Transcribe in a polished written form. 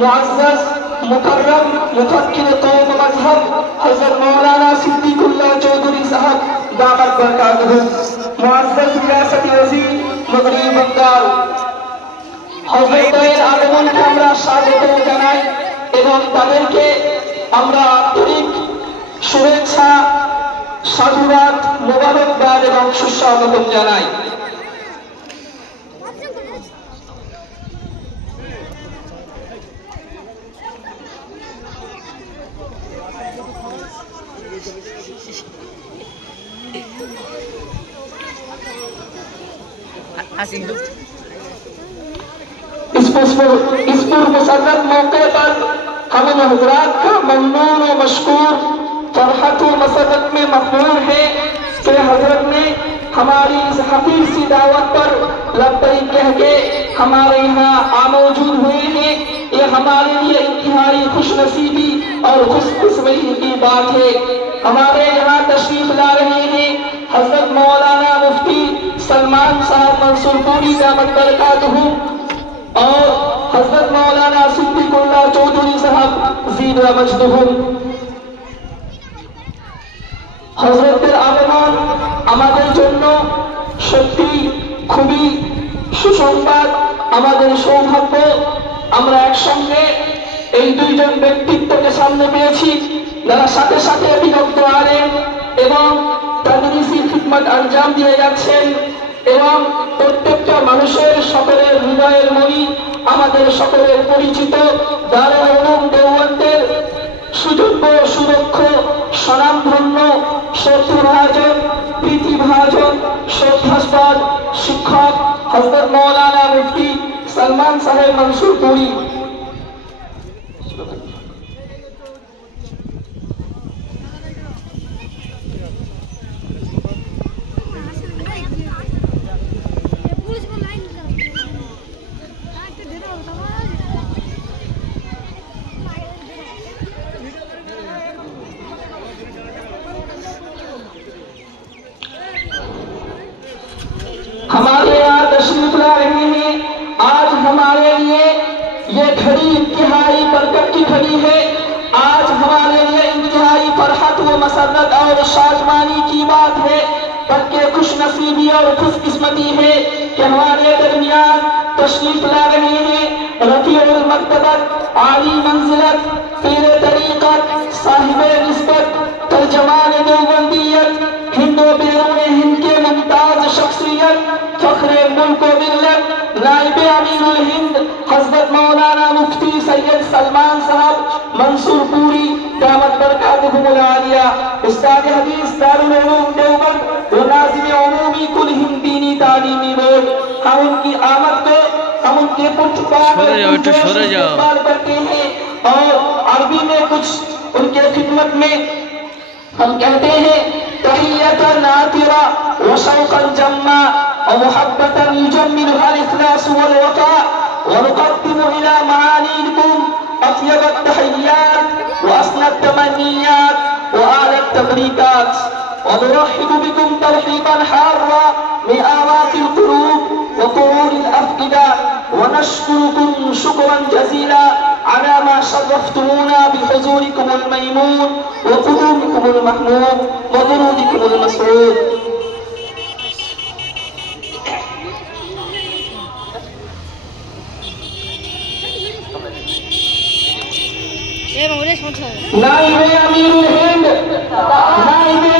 मुअज़्ज़ज़ मुकर्रम मुफक्किर कौम मज़हब हज़रत मौलाना सिद्दीकुल्लाह चौधरी साहब दामत बरकातहू मुअज़्ज़ज़ रियासती वज़ीर मग़रिब बंगाल হযরতের আগমনকে আমরা স্বাগত জানাই এবং তাদেরকে আমরা আন্তরিক শুভেচ্ছা সাধুবাদ মোবারকবাদ এবং সুস্বাগতম জানাই। इस पुरमसरत मौके पर हम हज़रात का ममनून व मशकूर फरहत व मसरत में मक़बूल है कि हज़रत ने हमारी इस हक़ीक़ सी दावत पर लब्बैक कह के हमारे यहाँ मौजूद हुए हैं। ये हमारे लिए इंतहाई खुशनसीबी और खुशकिस्मती की बात है। हमारे यहाँ तशरीफ ला रहे हैं हज़रत मौलाना मुफ्ती सलमान साहब मंसूरपुरी दामत बरकातहू और हज़रत मौलाना सिद्दीकुल्लाह चौधरी साहब ज़ीरा मजदूहू। हज़रतेर আগমন আমাদের জন্য সত্যি খুবই সুসংবাদ, আমাদের সৌভাগ্য। আমরা একসঙ্গে এই দুইজন ব্যক্তিত্বকে সামনে পেয়েছি যারা সাথে সাথে বিদগ্ধ আলেম এবং তাদরিসি খিদমত আঞ্জাম দিয়ে যাচ্ছেন এবং প্রত্যেকটা মানুষের সকলের হৃদয়ের মনি আমাদের সকলের পরিচিত দারুল উলুম দেওবন্দের সুযোগ্য সুদক্ষ স্বনামধন্য শত্রুভাজন প্রীতিভাজন শ্রদ্ধাস্পদ শিক্ষক হযরত মৌলানা মুফতি সলমান সাহেব মনসুরপুরি। हमारे यहाँ तशरीफ ला रहे हैं। आज हमारे लिए ये घड़ी इंतहाई बरकत की घड़ी है। आज हमारे लिए इंतहाई फरहत व मसरत और शाजमानी की बात है, बल्कि खुशनसीबी और खुशकिस्मती है कि हमारे दरमियान तशरीफ ला रहे हैं रफ़ीउल मर्तबत आली मंजिलत पीरे तरीक़त साहिबे निस्बत तर्जमान देवबंदियत हिंद व बैरून हिंद के मुमताज शख्सियत फख्रे मुल्क व मिल्लत नाइबे अमीरुल हिंद हज़रत मौलाना मुफ्ती सैयद सलमान साहब मंसूरपुरी दामत बरकातहुल आलिया उस्ताद हदीस दारुल उलूम देवबंद व नाज़िम उमूमी कुल हिंद दीनी तालीमी बोर्ड। हम उनकी आमद को हम उनके पुरस्कार करते हैं और अरबी में कुछ उनके खिदमत में हम कहते हैं तहियतन नातिरा व शौक़न जम्मा व मुहब्बतन युजम्मिलुहा अल-इखलास वल वफ़ा व नुक़द्दिमु इला मआनीकुम अत्यब अत-तहिय्यात व असना अत-तमन्नियात व आला अत-तबरीकात व नुरहिबु बिकुम तरहीबन हार्रा मिन आवातिल क़ुलूब व क़ुरूरिल अफ़इदा व नशकुरुकुम शुक्रन जज़ीला अला मा शर्रफ़्तुमूना बिहुज़ूरिकुमुल मयमून व क़ुदूमिकुमुल महमूद व दुरूदिकुमुल मसऊद। नाइबे अमीरुल हिंद नाइबे